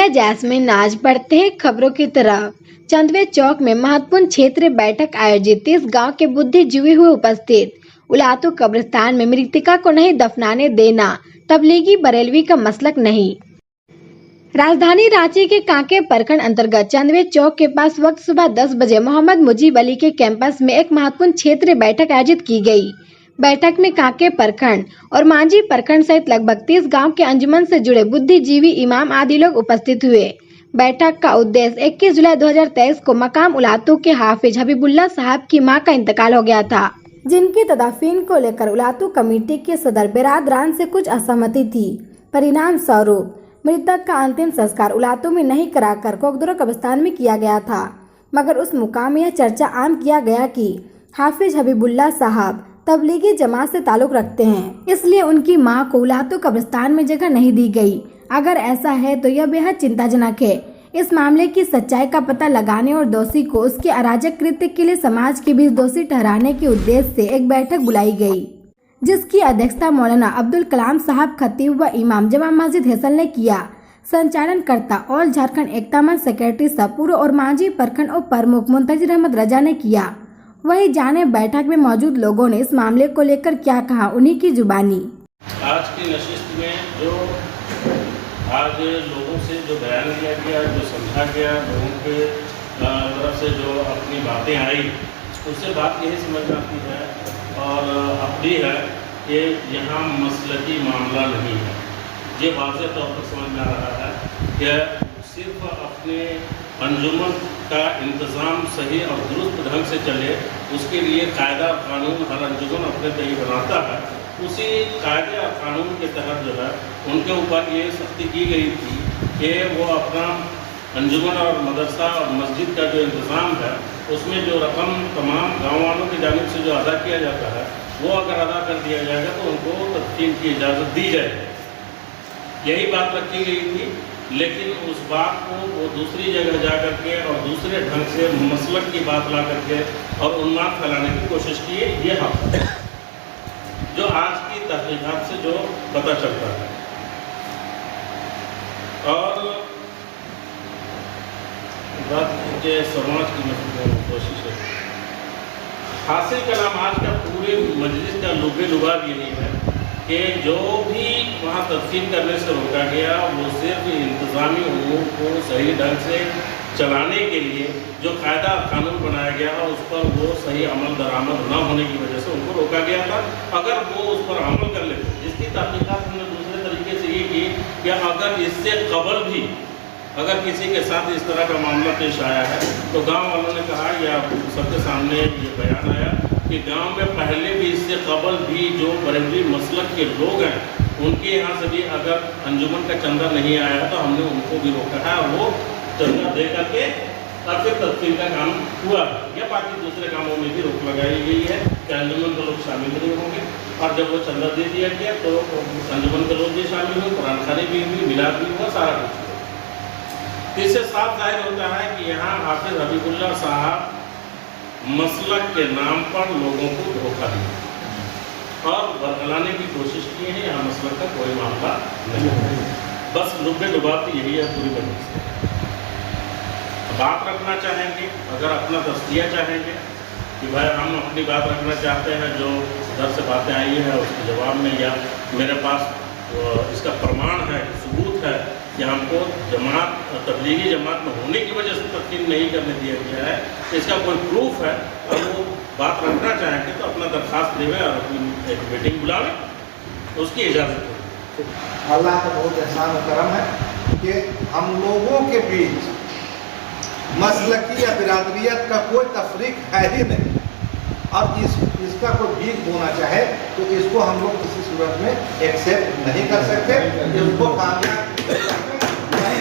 मैं जैस्मिन नाज बढ़ते हैं खबरों की तरफ। चंदवे चौक में महत्वपूर्ण क्षेत्रीय बैठक आयोजित। इस गांव के बुद्धिजीवी हुए उपस्थित। उलातू कब्रिस्तान में मृतिका को नहीं दफनाने देना तबलीगी बरेलवी का मसलक नहीं। राजधानी रांची के कांके प्रखंड अंतर्गत चंदवे चौक के पास वक्त सुबह 10 बजे मोहम्मद मुजीब अली के कैंपस में एक महत्वपूर्ण क्षेत्रीय बैठक आयोजित की गई। बैठक में कांके प्रखंड और मांझी प्रखंड सहित लगभग 30 गांव के अंजुमन से जुड़े बुद्धिजीवी, इमाम आदि लोग उपस्थित हुए। बैठक का उद्देश्य 21 जुलाई 2023 को मकाम उलातू के हाफिज हबीबुल्लाह साहब की मां का इंतकाल हो गया था, जिनकी तदाफीन को लेकर उलातू कमेटी के सदर बिरादरान से कुछ असहमति थी। परिणाम स्वरूप मृतक का अंतिम संस्कार उलातू में नहीं कराकर कोकदुरा कब्रिस्तान में किया गया था। मगर उस मुकाम में यह चर्चा आम किया गया कि हाफिज हबीबुल्लाह साहब तबलीगी जमात से ताल्लुक रखते हैं, इसलिए उनकी मां को उलातू कब्रिस्तान में जगह नहीं दी गई। अगर ऐसा है तो यह बेहद चिंताजनक है। इस मामले की सच्चाई का पता लगाने और दोषी को उसके अराजक कृत्य के लिए समाज के बीच दोषी ठहराने के उद्देश्य से एक बैठक बुलाई गई, जिसकी अध्यक्षता मौलाना अब्दुल कलाम साहब खतीब व इमाम जमा मस्जिद हैसल ने किया। संचालनकर्ता ऑल झारखंड एकता मंच सेक्रेटरी सपूर और मांझी प्रखंड उप प्रमुख मुंतजिर अहमद रजा ने किया। वही जाने बैठक में मौजूद लोगों ने इस मामले को लेकर क्या कहा, उन्हीं की जुबानी। आज की नशिस्त में जो आज लोगों से जो बयान किया गया, जो समझा गया, लोगों के तरफ से जो अपनी बातें आई, उससे बात यही समझ आती है और अपनी है कि यहाँ मसलकी मामला नहीं है। ये वाज़ेह तौर पर समझ में आ रहा है कि सिर्फ अपने अंजुमन का इंतज़ाम सही और दुरुस्त ढंग से चले, उसके लिए कायदा कानून हर अंजुमन अपने तय बनाता है। उसी कायदे और कानून के तहत जो है उनके ऊपर ये सख्ती की गई थी कि वो अपना अंजुमन और मदरसा और मस्जिद का जो इंतज़ाम है उसमें जो रकम तमाम गाँव वालों की जानिब से जो अदा किया जाता है वो अगर अदा कर दिया जाएगा तो उनको तदफीन की इजाज़त दी जाएगी। यही बात रखी गई थी, लेकिन उस बात को वो दूसरी जगह जा कर के और दूसरे ढंग से मसलक की बात ला करके और उन्माद फैलाने की कोशिश की है। ये हम जो आज की तहकीकात से जो पता चलता है और बात के समाज की कोशिश है। हासिल कलाम आज का पूरे मजलिस का लुबे लुबाब यही है कि जो भी वहाँ तदफीन करने से रोका गया वो सिर्फ इंतज़ामी उमूर को सही ढंग से चलाने के लिए जो कायदा कानून बनाया गया है उस पर वो सही अमल दरामद न होने की वजह से उनको रोका गया था। अगर वो उस पर अमल कर लेते, जिसकी तहकीकात हमने दूसरे तरीके से ये की कि अगर इससे कबल भी अगर किसी के साथ इस तरह का मामला पेश आया है तो गांव वालों ने कहा या सबके सामने ये बयान आया कि गांव में पहले भी इससे कबल भी जो बरेलवी मसलक के लोग हैं उनके यहाँ से भी अगर अंजुमन का चंदा नहीं आया तो हमने उनको भी रोका है और वो चंदा दे करके और फिर तदफीन का काम हुआ या बाकी दूसरे कामों में भी रोक लगाई गई है कि अंजुमन के लोग शामिल नहीं होंगे। और जब वो चंदा दे दिया गया तो अंजुमन के लोग भी शामिल हुए, कुरान खानी भी हुई, मिलाद भी हुआ, सारा कुछ हुआ। इससे साफ जाहिर होता है कि यहाँ हाफिज हबीबुल्लाह साहब मसलक के नाम पर लोगों को धोखा दिया और बरगलाने की कोशिश की है। यहाँ मसलक का कोई मामला नहीं है, बस लुबे लुबाब यही है पूरी वजह से। बात रखना चाहेंगे, अगर अपना तस्दिया चाहेंगे कि भाई हम अपनी बात रखना चाहते हैं, जो उधर से बातें आई हैं उसके जवाब में, या मेरे पास इसका प्रमाण है, सबूत है कि हमको जमात तबलीगी जमात में होने की वजह से तस्लीम नहीं करने दिया गया है, इसका कोई प्रूफ है और वो बात रखना चाहेंगे तो अपना दरख्वास्त देवें और अपनी एक मीटिंग बुलावें, उसकी इजाज़त हो। अल्लाह का बहुत एहसान और करम है कि हम लोगों के बीच मसलकी या बिरादरियत का कोई तफरीक है ही नहीं और इसका कोई भीख बोना चाहे तो इसको हम लोग किसी सूरत में एक्सेप्ट नहीं कर सकते, इसको कामयाब नहीं।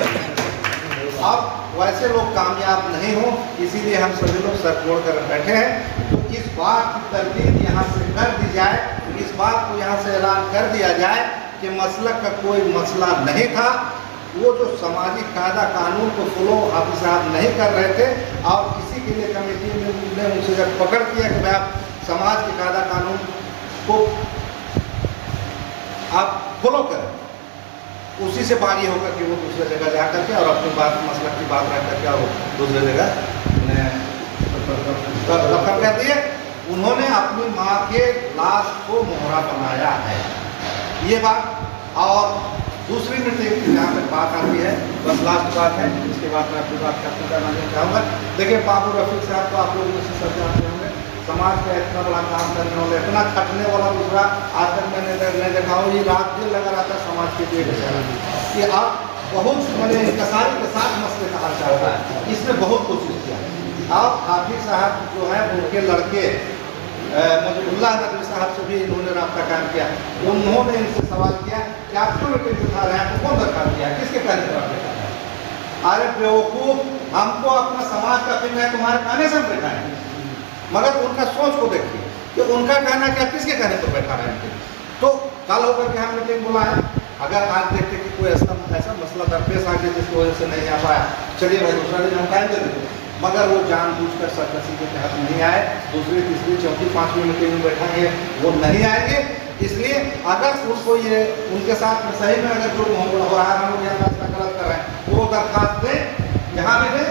अब वैसे लोग कामयाब नहीं हो, इसीलिए हम सभी लोग सर जोड़ कर बैठे हैं। तो इस बात की तरतीब यहाँ से कर दी जाए, इस बात को यहाँ से ऐलान कर दिया जाए कि मसलक का कोई मसला नहीं था। वो जो सामाजिक कायदा कानून को फॉलो हाफिज साहब नहीं कर रहे थे और इसी के लिए कमेटी ने उनसे जब पकड़ किया कि भाई आप समाज के कायदा कानून को आप फॉलो करें, उसी से बागी होकर के वो दूसरे जगह जा करके और अपनी बात मसला की बात रख करके और दूसरे जगह दफन कर दिए। उन्होंने अपनी माँ के लाश को मोहरा बनाया है, ये बात। और दूसरी मीटिंग की जहाँ तक बात आती है, बस लास्ट बात है, इसके बाद मैं अपनी बात खत्म करना चाहूँगा। देखिए बाबू रफीक साहब को आप लोग मुझसे सब जानते होंगे, समाज का इतना बड़ा काम करने वाला, इतना खटने वाला दूसरा आज तक मैंने नहीं देखा हूँ। ये रात दिन लगा रहता है समाज के लिए कि आप बहुत मैंने इंकसारी के साथ मसले का हल चाहता है, इसने बहुत कोशिश किया। और हाफिज साहब जो है उनके लड़के मुजबुल्लाह नदवी साहब से भी इन्होंने रब्ता कायम किया। उन्होंने इनसे सवाल किया कि आप क्यों मीटिंग उठा रहे हैं, आपको कौन दरकार किया, किसके कहने पर आप बैठा है? अरे बेवकूफ, हमको अपना समाज का फिक्र है, तुम्हारे कहने से हम बैठा है। मगर उनका सोच को देखिए कि उनका कहना क्या, किसके कहने पर बैठा रहे हैं। तो कल होकर के हम मीटिंग बुलाएं, अगर आज देखते कि कोई ऐसा मसला दरपेश आ गया जिसकी वजह से नहीं आ पाया, चलिए भाई दूसरा दिन हम टाइम दे देंगे। मगर वो जानबूझकर सरकसी के तहत नहीं आए, दूसरी तीसरी चौथी पांचवी मीटिंग में बैठेंगे, वो नहीं आएंगे। इसलिए अगर उनको ये उनके साथ में सही में अगर जो हो रहा है, हम लोग यहाँ फैसला गलत कर रहे हैं, वो दरखास्त दें, यहाँ भी दें,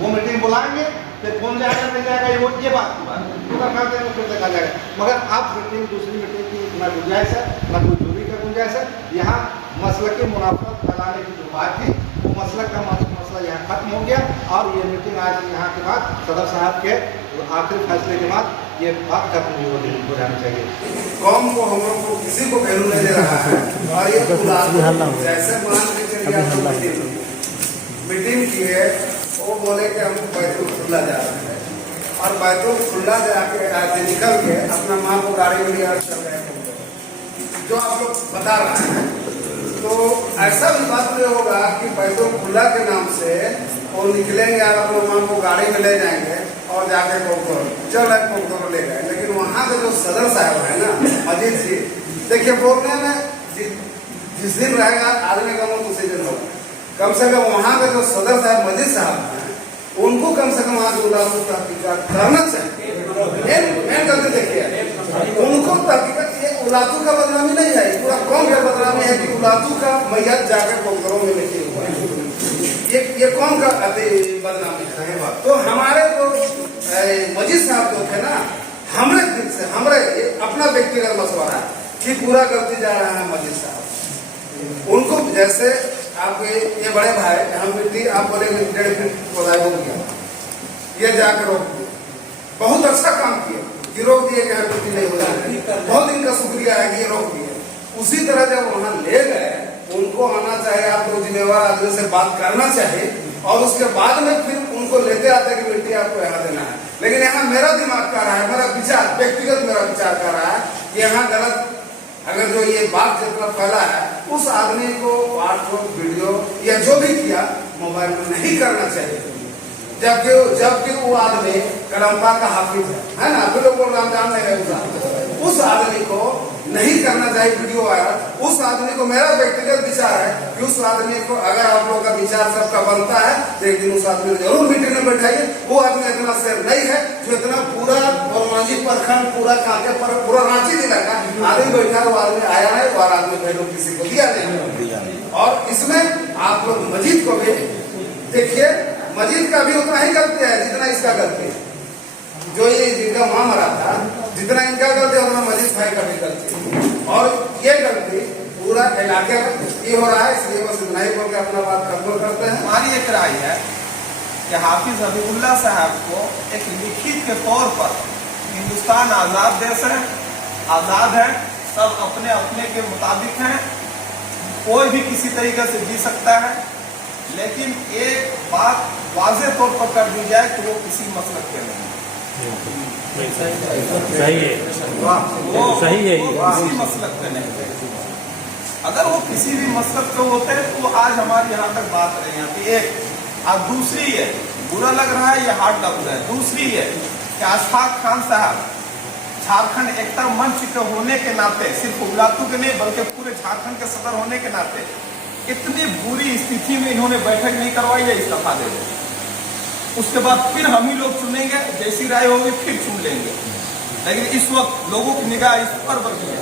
वो मीटिंग बुलाएंगे, फिर कौन जाएगा नहीं जाएगा ये बात की बात तो दरखास्त देंगे, फिर देखा जाएगा। मगर अब मीटिंग दूसरी मीटिंग की न गुंजाइश है, न कोई दूरी का गुंजाइश है। यहाँ मसले की मुनाफत फैलाने की जो बात थी, वो मसला का मसला यहाँ खत्म हो गया। और ये मीटिंग आज यहाँ के बाद सदर साहब के आखिरी फैसले के बाद ये बात खत्म हो जानी चाहिए। कौम को हम लोग को किसी को पहलू नहीं दे रहा है। और ये जैसे मान के चलिए आप मीटिंग की है, वो बोले कि हमको बैतूल खुला जा रहा है, और बैतूल खुला जाके निकल के अपना माँ को गाड़ी में लिया चल रहे हैं, जो आप लोग बता रहे हैं। तो ऐसा भी बात नहीं होगा कि बैतूल खुला के नाम से वो निकलेंगे और अपने माँ को गाड़ी में ले जाएंगे और जाके कोकरोल चल रहे कोकरोल ले गए। लेकिन वहाँ के जो सदर साहब है ना अजीत जी, देखिए बोलने में जिस दिन रहेगा आदमी का मुँह उसी दिन होगा। कम से कम वहाँ के जो सदर साहब मजीद साहब हैं, उनको कम से कम आज उलातू तहकीकात करना चाहिए। मैं गलती देखिए, उनको तहकीकात, ये उलातू का बदनामी नहीं है, पूरा कौम का बदनामी है कि उलातू का मैयत जाकर कोकरों में लेके हुआ है। ये कौन का बदनामी है? तो हमारे जो मजीद साहब जो थे ना, हमरे दिल से हमरे अपना व्यक्तिगत मशवरा है कि पूरा करते जा रहे हैं मजीद साहब। उनको जैसे आपके ये बड़े भाई हम मिट्टी आप बोले 1.5 फीट पौधा हो गया, ये जाकर रोक दिया, बहुत अच्छा काम किया कि रोक दिए कि मिट्टी नहीं हो जाए, बहुत इनका शुक्रिया है कि ये रोक दिए। उसी तरह जब वहाँ ले गए, उनको आना चाहिए, आप लोग जिम्मेवार आदमी से बात करना चाहिए, और उसके बाद में फिर उनको लेते आते कि मिट्टी आपको यहाँ देना है। लेकिन यहाँ मेरा दिमाग कर रहा है, मेरा विचार व्यक्तिगत मेरा विचार कर रहा है कि यहाँ गलत अगर जो ये बात जितना फैला है, उस आदमी को फोटो वीडियो या जो भी किया मोबाइल में नहीं करना चाहिए। जबकि वो आदमी कलम्पा का हाफिज है ना, फिर लोग रमजान नहीं है, उस आदमी को नहीं करना चाहिए वीडियो वायरल। उस आदमी को, मेरा व्यक्तिगत विचार है कि उस आदमी को, अगर आप लोगों का विचार सबका बनता है तो एक दिन उस आदमी को जरूर मीटिंग में बैठाइए। वो आदमी इतना शेर नहीं है जो इतना पूरा बरमाजी प्रखंड पूरा कांके पर पूरा रांची जिला का आदमी बैठा, वो आदमी आया है, वो आदमी पहले किसी को दिया नहीं। और इसमें आप लोग मजीद को भी देखिए, मजीद का भी उतना ही गलती है जितना इसका गलती है। जो ये जिनका माँ मरा था, जितना इनका गलती है उतना मजीद भाई का भी गलती है। और ये गलती पूरा इलाके में ये हो रहा है, इसलिए बस इतना ही बोल के अपना बात खत्म करते हैं। हमारी एक राय है कि हाफिज हबीबुल्लाह साहब को एक लिखित के तौर पर, हिंदुस्तान आज़ाद देश है, आज़ाद है, सब अपने अपने के मुताबिक हैं, कोई भी किसी तरीके से जी सकता है, लेकिन एक बात वाज़ेह तौर पर कर दी जाए कि वो किसी मसलक के नहीं, सही है, वो सही है, किसी मसलक पे नहीं। अगर वो किसी भी मसलक पे होते हैं तो आज हमारी यहाँ तक बात रही है। एक और दूसरी है, बुरा लग रहा है, ये हार्ड लफ्ज है। दूसरी है कि अशफाक खान साहब झारखंड एकता मंच के होने के नाते, सिर्फ उलातू के नहीं बल्कि पूरे झारखंड के सदर होने के नाते इतनी बुरी स्थिति में इन्होंने बैठक नहीं करवाई है, इस्तीफा दे दें। उसके बाद फिर हम ही लोग चुनेंगे, जैसी राय होगी फिर चुन लेंगे। लेकिन इस वक्त लोगों की निगाह इस पर बढ़ी है,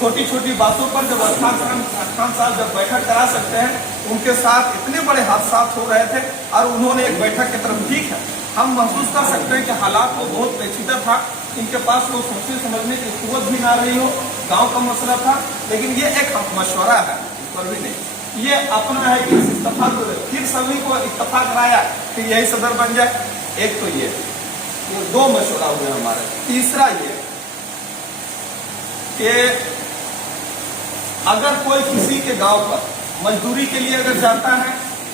छोटी छोटी बातों पर जब खान साहब जब बैठक करा सकते हैं, उनके साथ इतने बड़े हादसा हो रहे थे और उन्होंने एक बैठक की तरफ, ठीक है हम महसूस कर सकते हैं कि हालात को बहुत पेचीदा था, इनके पास वो सोचने समझने की कुव्वत भी ना रही हो, गांव का मसला था, लेकिन ये एक मशवरा है, इस पर भी नहीं, ये अपना है कि इस्तीफा फिर सभी को इत्तेफाक कराया कि यही सदर बन जाए। एक तो ये दो मशवरा हुए हमारे। तीसरा ये कि अगर कोई किसी के गांव पर मजदूरी के लिए अगर जाता है,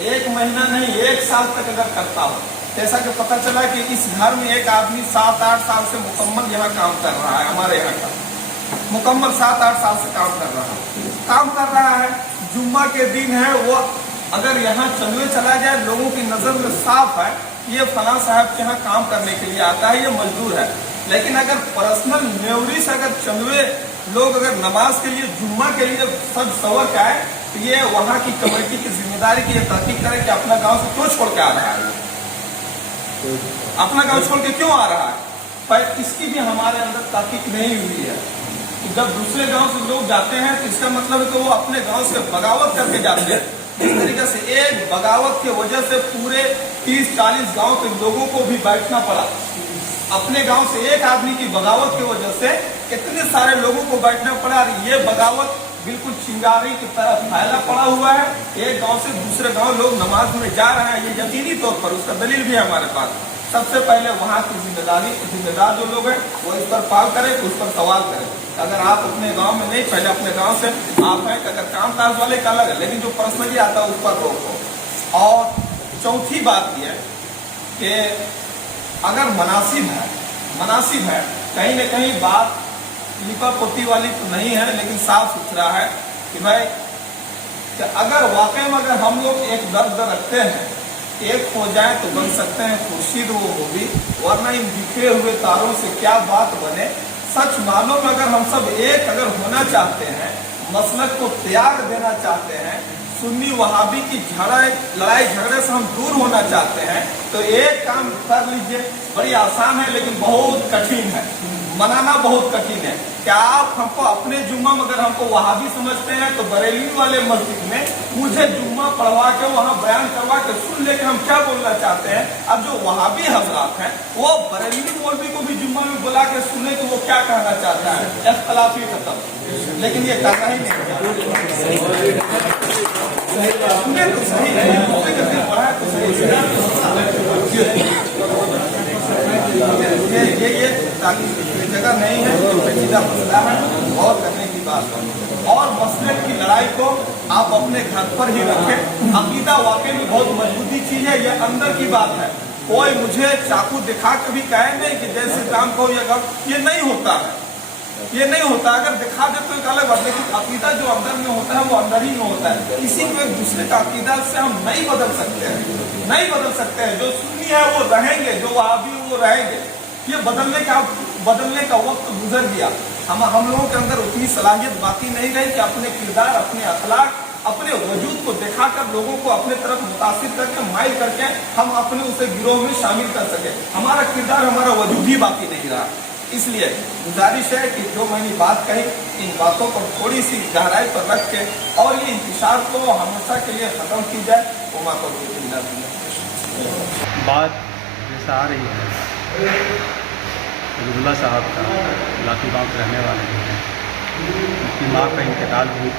1 महीना नहीं 1 साल तक अगर करता हो, जैसा कि पता चला कि इस घर में एक आदमी 7-8 साल से मुकम्मल यहाँ काम कर रहा है, हमारे यहाँ का मुकम्मल 7-8 साल से काम कर रहा है, जुम्मा के दिन है, वो अगर यहाँ चंदवे चला जाए, लोगों की नजर में साफ है ये फलां साहब के यहाँ काम करने के लिए आता है, ये मजदूर है। लेकिन अगर पर्सनल न्योरी से अगर चंदवे लोग अगर नमाज के लिए जुम्मा के लिए सज सवर के आए, तो ये वहाँ की कमेटी की जिम्मेदारी की ये तहकीक करे कि अपना गांव से क्यों छोड़ के आ रहा है, अपना गांव छोड़ के क्यों आ रहा है, पर इसकी भी हमारे अंदर तहकीक नहीं हुई है। जब दूसरे गांव से लोग जाते हैं तो इसका मतलब है कि वो अपने गांव से बगावत करके जाते हैं। इस तरीके से एक बगावत की वजह से पूरे 30-40 गांव के लोगों को भी बैठना पड़ा। अपने गांव से एक आदमी की बगावत की वजह से इतने सारे लोगों को बैठना पड़ा, और ये बगावत बिल्कुल चिंगारी की तरफ फैला पड़ा हुआ है। एक गांव से दूसरे गांव लोग नमाज में जा रहे हैं, ये यकीनी तौर पर उसका दलील भी है हमारे पास। सबसे पहले वहाँ की जिम्मेदार जो लोग हैं वो इस पर पाल करें, उस पर सवाल करें। अगर आप अपने गांव में नहीं, पहले अपने गांव से आप हैं, अगर काम काज वाले का अलग है, लेकिन जो पर्सनली आता है उस पर रोको। और चौथी बात यह है कि अगर मनासिब है कहीं न कहीं बात लिपा पोती वाली तो नहीं है, लेकिन साफ सुथरा है कि भाई कि अगर वाकई में अगर हम लोग एक दर्द रखते हैं, एक हो जाए तो बन सकते हैं खुर्शीद वो मूवी, वरना इन बिखरे हुए तारों से क्या बात बने। सच मानो में अगर हम सब एक अगर होना चाहते हैं, मसलक को त्याग देना चाहते हैं, सुन्नी वहाबी की लड़ाई झगड़े से हम दूर होना चाहते हैं, तो एक काम कर लीजिए, बड़ी आसान है लेकिन बहुत कठिन है, मनाना बहुत कठिन है। क्या आप हमको अपने जुम्मा में अगर हमको वहाबी समझते हैं तो बरेली वाले मस्जिद में मुझे जुम्मा पढ़वा के वहाँ बयान करवा के सुन लेके हम क्या बोलना चाहते हैं। अब जो वहाबी हजरात हैं वो बरेली मौलवी को भी जुम्मा में बुला के सुने कि वो क्या कहना चाहता है, इख्तलाफी खत्म, लेकिन ये करना ही नहीं तो सही नहीं पढ़ा तो सही ये ताकि जगह नहीं है, जो पेचीदा मसला है और करने की बात है। और मसले की लड़ाई को आप अपने घर पर ही रखें। अकीदा वाकई में बहुत मजबूती चीज है, ये अंदर की बात है। कोई मुझे चाकू दिखा के भी कहे नहीं कि जैसे काम को ये नहीं होता है, ये नहीं होता। अगर दिखा दे तो एक अलग बात, लेकिन अकीदा जो अंदर में होता है वो अंदर ही में होता है। किसी को एक दूसरे का अकीदा से हम नहीं बदल सकते हैं, जो सुन्नी है वो रहेंगे, जो वहाबी वो रहेंगे। ये बदलने का वक्त गुजर गया। हम लोगों के अंदर उतनी सलाहियत बाकी नहीं रही कि अपने किरदार, अपने अखलाक, अपने वजूद को दिखाकर लोगों को अपने तरफ मुतासिर करके, माइल करके हम अपने उसे गिरोह में शामिल कर सके। हमारा किरदार, हमारा वजूद ही बाकी नहीं रहा। इसलिए गुजारिश है कि जो मैंने बात कही, इन बातों को थोड़ी सी गहराई पर रख के और ये इंतशार को हमेशा के लिए खत्म की जाए। बात जैसा आ रही है, रुल्ला साहब का लातू गाँव के रहने वाले हैं, उनकी माँ का इंतकाल हुई।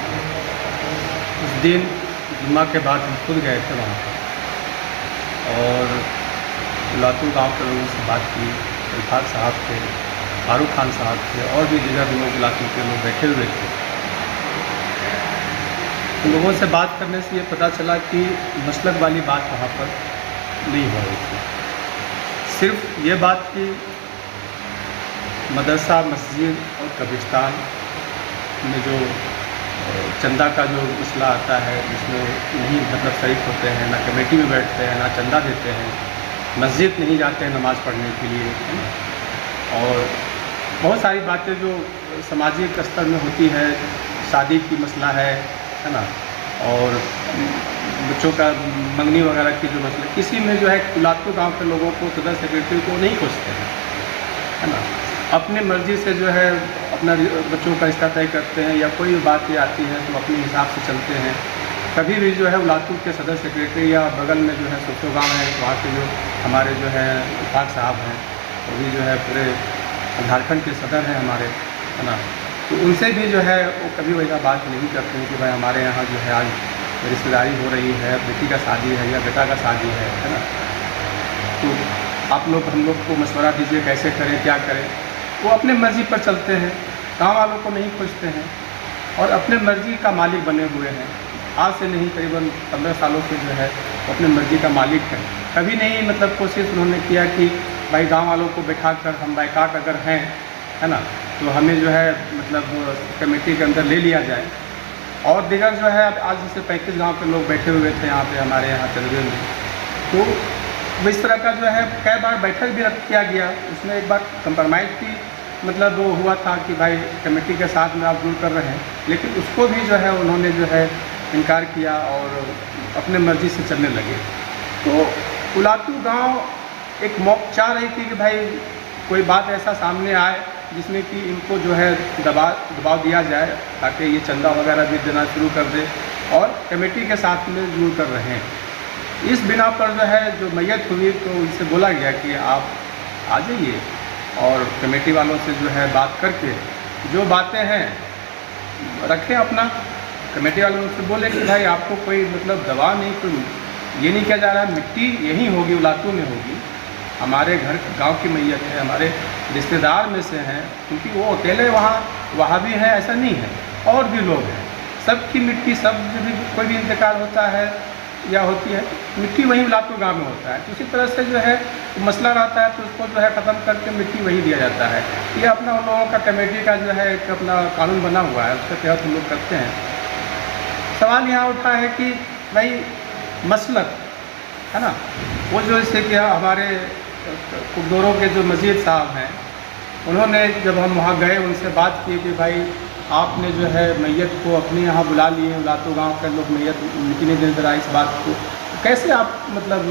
उस दिन जुम्मा के बाद हम खुद गए थे वहाँ पर और लातू गाँव के लोगों से बात की। इल्फात साहब थे, फारूक खान साहब थे और भी दीगर लोग लातू के लोग बैठे हुए थे। तो लोगों से बात करने से ये पता चला कि मसलक वाली बात वहाँ पर नहीं हो रही थी। सिर्फ ये बात कि मदरसा, मस्जिद और कब्रिस्तान में जो चंदा का जो मसला आता है, जिसमें नहीं शरीक होते हैं, ना कमेटी में बैठते हैं, ना चंदा देते हैं, मस्जिद नहीं जाते हैं नमाज़ पढ़ने के लिए, है ना। और बहुत सारी बातें जो सामाजिक स्तर में होती है, शादी की मसला है ना, और बच्चों का मंगनी वगैरह की जो मसला, किसी में जो है लातू गाँव के लोगों को, सदर सेक्रेटरी को नहीं खोजते हैं, है ना। अपनी मर्ज़ी से जो है अपना बच्चों का रिश्ता तय करते हैं, या कोई बात ये आती है तो अपने हिसाब से चलते हैं। कभी भी जो है उलातू के सदर सेक्रेटरी या बगल में जो है सोचो गाँव है, वहाँ के जो हमारे जो है इफाक साहब हैं, वो भी जो है पूरे झारखंड के सदर हैं हमारे, है ना, तो उनसे भी जो है वो कभी वैसा बात नहीं करते हैं कि भाई हमारे यहाँ जो है आज रिश्तेदारी हो रही है, बेटी का शादी है या बेटा का शादी है ना, तो आप लोग हम लोग को मशवरा दीजिए कैसे करें, क्या करें। वो अपने मर्ज़ी पर चलते हैं, गाँव वालों को नहीं पूछते हैं और अपने मर्ज़ी का मालिक बने हुए हैं। आज से नहीं, करीबन 15 सालों से जो है वो अपने मर्ज़ी का मालिक है। कभी नहीं मतलब कोशिश उन्होंने किया कि भाई गांव वालों को बैठा कर हम बाइकाट अगर हैं, है ना, तो हमें जो है मतलब कमेटी के अंदर ले लिया जाए। और दिगर जो है आज जैसे 35 गांव के लोग बैठे हुए थे यहाँ पे हमारे यहाँ तेलुगु में, तो इस तरह का जो है कई बार बैठक भी रख किया गया। उसमें एक बार कंप्रोमाइज़ भी मतलब वो हुआ था कि भाई कमेटी के साथ में आप जुड़ कर रहे हैं, लेकिन उसको भी जो है उन्होंने जो है इनकार किया और अपने मर्ज़ी से चलने लगे। तो उलातू गांव एक मौका चाह रही थी कि भाई कोई बात ऐसा सामने आए जिसमें कि इनको जो है दबाव दिया जाए ताकि ये चंदा वगैरह भी देना शुरू कर दे और कमेटी के साथ में जुड़ कर रहें। इस बिना पर जो है जो मैयत हुई तो उनसे बोला गया कि आप आ जाइए और कमेटी वालों से जो है बात करके जो बातें हैं रखें अपना। कमेटी वालों से बोले कि भाई आपको कोई मतलब दबाव नहीं, कोई ये नहीं किया जा रहा है, मिट्टी यहीं होगी, उलातू में होगी, हमारे घर गांव की मैयत है, हमारे रिश्तेदार में से हैं, क्योंकि वो अकेले वहाँ भी हैं ऐसा नहीं है, और भी लोग हैं, सबकी मिट्टी सब भी कोई भी इंतकाल होता है या होती है मिट्टी वहीं उलातू गांव में होता है। तो इसी तरह से जो है मसला रहता है तो उसको जो है ख़त्म करके मिट्टी वहीं दिया जाता है। ये अपना उन लोगों का कमेटी का जो है एक अपना कानून बना हुआ है, उसके तहत हम लोग करते हैं। सवाल यहाँ उठा है कि भाई मसलक है ना, वो जो जैसे कि हमारे कुकदोरों के जो मजीद साहब हैं, उन्होंने जब हम वहाँ गए उनसे बात की कि भाई आपने जो है मैयत को अपने यहाँ बुला लिए, उलातू गांव के लोग मैयत मिट्टी नहीं दे रहा, इस बात को कैसे आप मतलब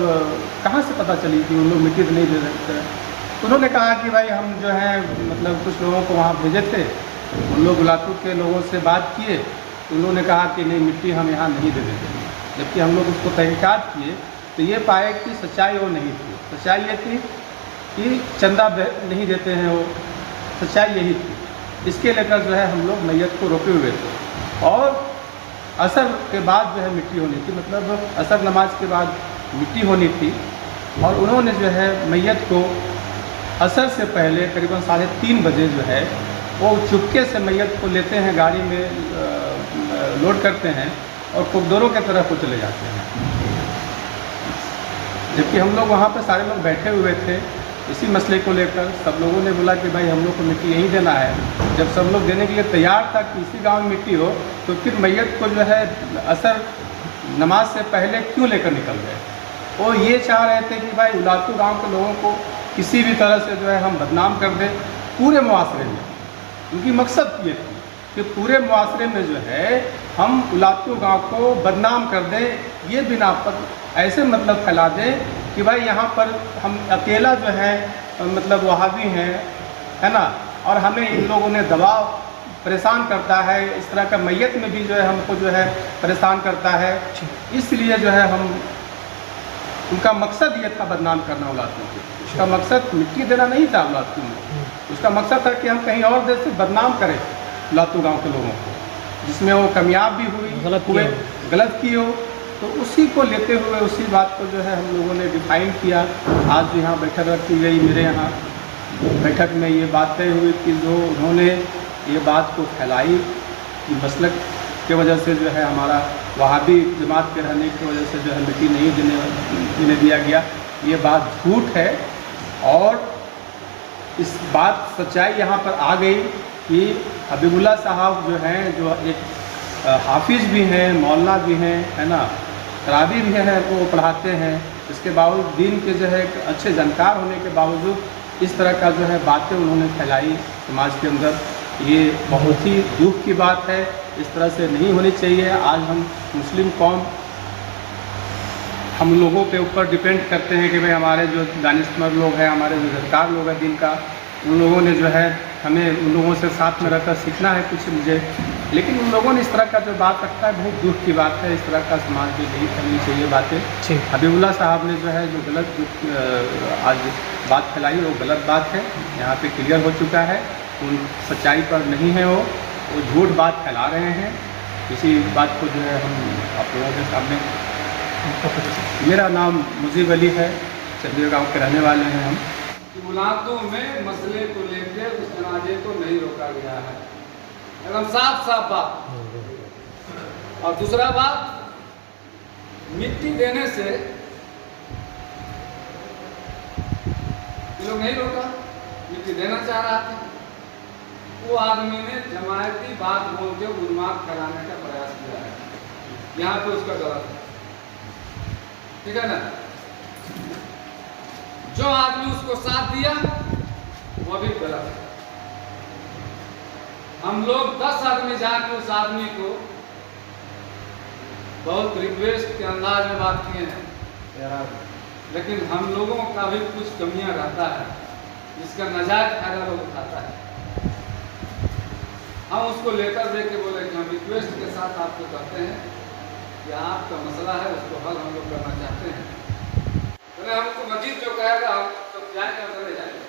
कहाँ से पता चली कि उन लोग मिट्टी नहीं दे सकते? उन्होंने कहा कि भाई हम जो है मतलब कुछ लोगों को वहाँ भेजे थे, उन लोग उलातू के लोगों से बात किए, उन्होंने कहा कि नहीं मिट्टी हम यहाँ नहीं दे देते। जबकि हम लोग उसको तहकीकात किए तो ये पाए कि सच्चाई वो नहीं थी। सच्चाई ये थी कि चंदा नहीं देते हैं, वो सच्चाई यही थी। इसके लेकर जो है हम लोग मैयत को रोके हुए थे और असर के बाद जो है मिट्टी होनी थी, मतलब असर नमाज के बाद मिट्टी होनी थी। और उन्होंने जो है मैयत को असर से पहले करीबन 3:30 बजे जो है वो चुपके से मैयत को लेते हैं, गाड़ी में लोड करते हैं और कुकदोरों की तरफ वो चले जाते हैं। जबकि हम लोग वहाँ पर सारे लोग बैठे हुए थे इसी मसले को लेकर। सब लोगों ने बोला कि भाई हम लोग को मिट्टी यहीं देना है। जब सब लोग देने के लिए तैयार था कि इसी गांव में मिट्टी हो, तो फिर मैयत को जो है असर नमाज से पहले क्यों लेकर निकल गए? वो ये चाह रहे थे कि भाई उलातू गांव के लोगों को किसी भी तरह से जो है हम बदनाम कर दें पूरे मुआसरे में। उनकी मकसद ये थी कि पूरे मुआसरे में जो है हम उलातू गांव को बदनाम कर दें, ये बिना पर ऐसे मतलब फैला दें कि भाई यहाँ पर हम अकेला जो है मतलब वहाबी हैं, है ना, और हमें इन लोगों ने दबाव परेशान करता है। इस तरह का मैयत में भी जो है हमको जो है परेशान करता है। इसलिए जो है हम उनका मकसद ये था बदनाम करना उलातू को। उसका मकसद मिट्टी देना नहीं था उलातू में, उसका मकसद था कि हम कहीं और देश से बदनाम करें उलातू गाँव के लोगों को, जिसमें वो कामयाब भी हुए, गलत की हो। तो उसी को लेते हुए उसी बात को जो है हम लोगों ने डिफाइन किया। आज जो यहाँ बैठक रखी गई मेरे यहाँ, बैठक में ये बात तय हुई कि जो उन्होंने ये बात को फैलाई कि मसलक के वजह से जो है हमारा वहाबी जमात के रहने की वजह से जो है मिट्टी नहीं देने दिया गया, ये बात झूठ है। और इस बात सच्चाई यहाँ पर आ गई कि हबीबुल्लाह साहब जो हैं, जो एक हाफिज़ भी हैं, मौलाना भी हैं, है ना, तरावी भी हैं, वो पढ़ाते हैं। इसके बावजूद दीन के जो है एक अच्छे जानकार होने के बावजूद इस तरह का जो है बातें उन्होंने फैलाई समाज के अंदर, ये बहुत ही दुख की बात है। इस तरह से नहीं होनी चाहिए। आज हम मुस्लिम कौम हम लोगों के ऊपर डिपेंड करते हैं कि भाई हमारे जो दानिशमंद लोग हैं, हमारे जो जानकार लोग हैं दिन का, उन लोगों ने जो है हमें उन लोगों से साथ में रहकर सीखना है कुछ मुझे, लेकिन उन लोगों ने इस तरह का जो बात रखता है बहुत दुख की बात है। इस तरह का समाज में नहीं करनी चाहिए बातें। हबीबुल्ला साहब ने जो है जो गलत आज बात फैलाई वो गलत बात है, यहाँ पे क्लियर हो चुका है। उन सच्चाई पर नहीं है, वो झूठ बात फैला रहे हैं। इसी बात को जो है हम आप लोगों के सामने। मेरा नाम मुजीब अली है, चंदिया गाँव के रहने वाले हैं हम। मुलाकातों में मसले को लेकर उस जनाजे को नहीं रोका गया है, एकदम साफ साफ बात। और दूसरा बात, मिट्टी देने से ये लोग नहीं रोका, मिट्टी देना चाह रहा था। वो आदमी ने जमायती बात बोल के उन्माद फैलाने का प्रयास किया है, यहाँ पे उसका गलत है, ठीक है ना। जो आदमी उसको साथ दिया वो भी गलत है। हम लोग 10 आदमी जाकर उस आदमी को बहुत रिक्वेस्ट के अंदाज में बात किए हैं, लेकिन हम लोगों का भी कुछ कमियां रहता है जिसका नाजायज फायदा लोग उठाता है। हम उसको लेटर दे के बोले कि हम रिक्वेस्ट के साथ आपको कहते हैं कि आपका मसला है, उसको हल हम लोग करना चाहते हैं। हमको मजीद जो कहेगा हम तो जाएंगे, हम चले जाएंगे।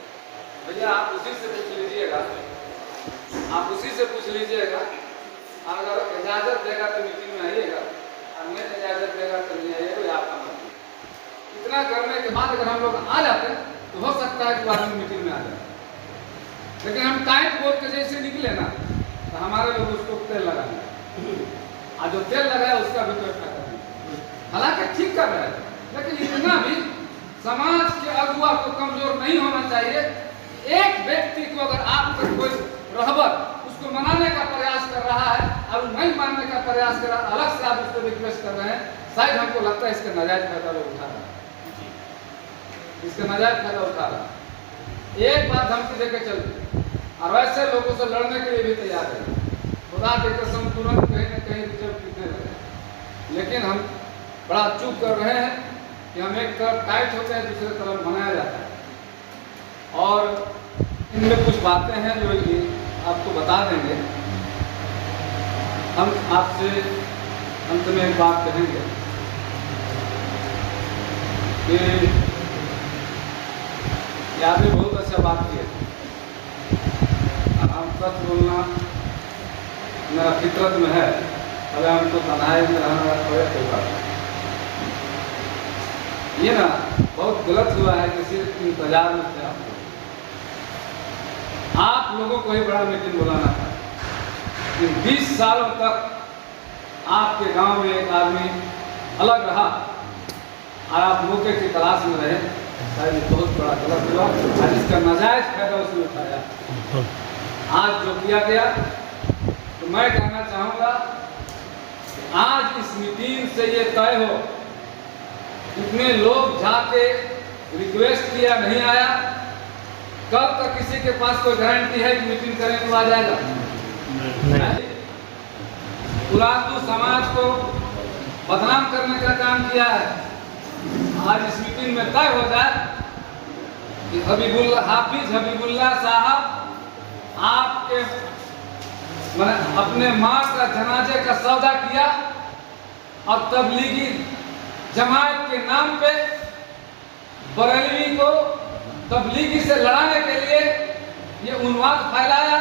भैया आप उसी से पूछ लीजिएगा, आप उसी से पूछ लीजिएगा। अगर इजाज़त देगा तो मीटिंग में आइएगा, और नहीं इजाज़त देगा तो नहीं आइएगा, ये आपका मसला। इतना करने के बाद अगर हम लोग आ जाते तो हो सकता है कि आदमी मीटिंग में आ जाए, लेकिन हम टाइट बोल के जैसे निकले ना तो हमारे लोग उसको तेल लगाएंगे, और जो तेल लगाए उसका भी कोई फायदा नहीं। हालांकि ठीक कर रहे हैं, लेकिन इतना भी समाज के अगुआ को कमजोर नहीं होना चाहिए। एक व्यक्ति को अगर आप तक कोई रहबर उसको मनाने का प्रयास कर रहा है और नहीं मानने का प्रयास कर रहा है, अलग से आप उसको रिक्वेस्ट कर रहे हैं, शायद हमको लगता है इसका नाजायज फायदा लोग उठा रहा है, इसका नाजायज फायदा उठा रहा है। एक बात धमकी देकर चलते और वैसे लोगों से लड़ने के लिए भी तैयार है, खुदा के कसम तुरंत कहीं न कहीं रिजर्व कितने लगे। लेकिन हम बड़ा चूक कर रहे हैं कि हम एक तरफ टाइट होते हैं, दूसरे तरफ मनाया जाता है। और इनमें कुछ बातें हैं जो आपको बता देंगे। हम आपसे अंत में एक बात कहेंगे कि याद भी बहुत अच्छा बात की है, और हम सच बोलना मेरा फितरत में है। अगर हमको तन्हाई में रहना पड़े तो बात ये ना बहुत गलत हुआ है कि सिर्फ इंतजार में थे आप लोगों को ही बड़ा मीटिंग बुलाना था कि 20 सालों तक आपके गांव में एक आदमी अलग रहा और आप मौके की तलाश में रहे, शायद बहुत बड़ा गलत हुआ और इसका नाजायज फायदा उसने उठाया। आज जो किया गया तो मैं कहना चाहूँगा आज इस मीटिंग से ये तय हो, इतने लोग जाके रिक्वेस्ट किया नहीं आया, कब तक किसी के पास कोई गारंटी है कि मीटिंग करें तो आ जाएगा? उलातू समाज को बदनाम करने का काम किया है। आज इस मीटिंग में तय हो जाए कि हाफिज हबीबुल्ला साहब आपके अपने माँ का जनाजे का सौदा किया और तबलीगी जमात के नाम पे बरेलवी को तबलीगी से लड़ाने के लिए ये उन्माद फैलाया।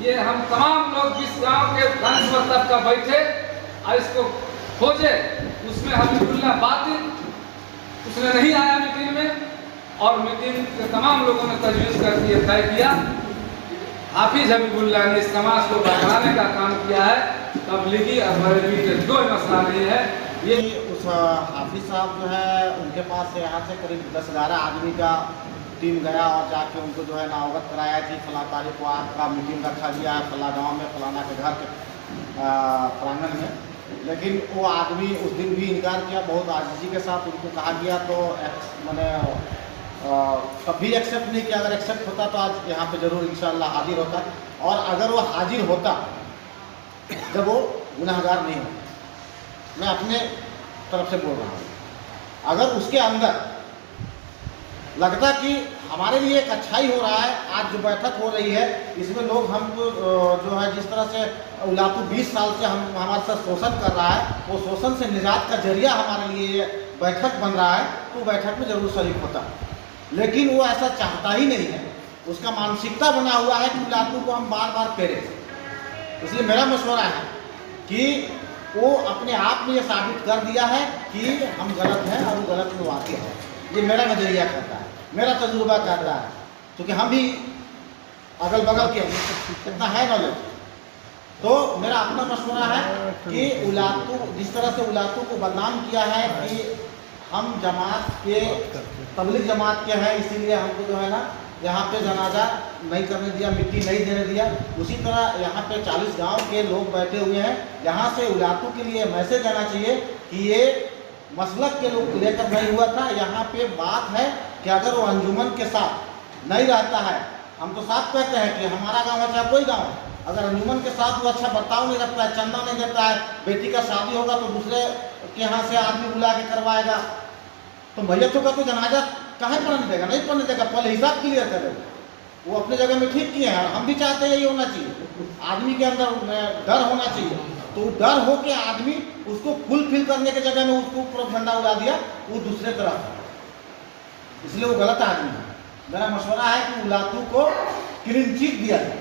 ये हम तमाम लोग जिस गांव के दानश्वर तबका बैठे और इसको खोजे, उसमें हबीबुल्ला बातिल उसने नहीं आया मीटिंग में, और मीटिंग के तमाम लोगों ने तजवीज़ कर दिए, तय किया हाफिज हबीबुल्ला ने इस समाज को बढ़ाने का काम किया है। तबलीगी और बरेलवी के कोई मसला नहीं है। ये उस हाफिज साहब जो है उनके पास से यहाँ से करीब 10-11 आदमी का टीम गया और जाके उनको जो है ना अवगत कराया थी फला तारीख को आपका मीटिंग रखा गया है फला गांव में फलाना के घर के प्रांगण में। लेकिन वो आदमी उस दिन भी इनकार किया, बहुत आजिजी के साथ उनको कहा गया तो मैंने कभी एक्सेप्ट नहीं किया। अगर एक्सेप्ट होता तो आज यहाँ पे जरूर इंशाल्लाह हाजिर होता, और अगर वो हाजिर होता जब वो गुनहगार नहीं होता, मैं अपने तरफ से बोल रहा हूँ, अगर उसके अंदर लगता कि हमारे लिए एक अच्छाई हो रहा है। आज जो बैठक हो रही है इसमें लोग हमको जो है जिस तरह से उलातू 20 साल से हमारे साथ शोषण कर रहा है, वो शोषण से निजात का जरिया हमारे लिए ये बैठक बन रहा है, तो बैठक में जरूर शरीक होता। लेकिन वो ऐसा चाहता ही नहीं है, उसका मानसिकता बना हुआ है कि उलातू को हम बार बार फेरें। इसलिए मेरा मशवरा है कि वो अपने आप में ये साबित कर दिया है कि हम गलत हैं और वो गलत में वाकई है। ये मेरा नजरिया कहता है, मेरा तजुर्बा कहता है, क्योंकि हम भी अगल बगल के इतना है नॉलेज। तो मेरा अपना मशवरा है कि उलातू जिस तरह से उलातू को बदनाम किया है कि हम जमात के तबलीग जमात के हैं, इसीलिए हमको जो है ना यहाँ पे जनाजा नहीं करने दिया, मिट्टी नहीं देने दिया। उसी तरह यहाँ पे 40 गांव के लोग बैठे हुए हैं। यहाँ से उलातू के लिए मैसेज आना चाहिए कि ये मसलक के लोग लेकर नहीं हुआ था। यहाँ पे बात है कि अगर वो अंजुमन के साथ नहीं रहता है, हम तो साफ कहते हैं कि हमारा गाँव है चाहे कोई गाँव है, अगर अंजुमन के साथ वो अच्छा बर्ताव नहीं रखता है, चंदा नहीं देता है, बेटी का शादी होगा तो दूसरे के यहाँ से आदमी बुला के करवाएगा, तो मैयतों का तो जनाजा काहे पढ़ने देगा? नहीं पढ़ने देगा, पहले हिसाब क्लियर करेगा। वो अपने जगह में ठीक किए हैं, हम भी चाहते हैं यही होना चाहिए। आदमी के अंदर डर होना चाहिए, तो डर हो के आदमी उसको फुलफिल करने के जगह में उसको ऊपर झंडा उड़ा दिया, वो दूसरे तरफ, इसलिए वो गलत आदमी है। मेरा मशवरा है कि उलातू को क्लीन चिट दिया जाए।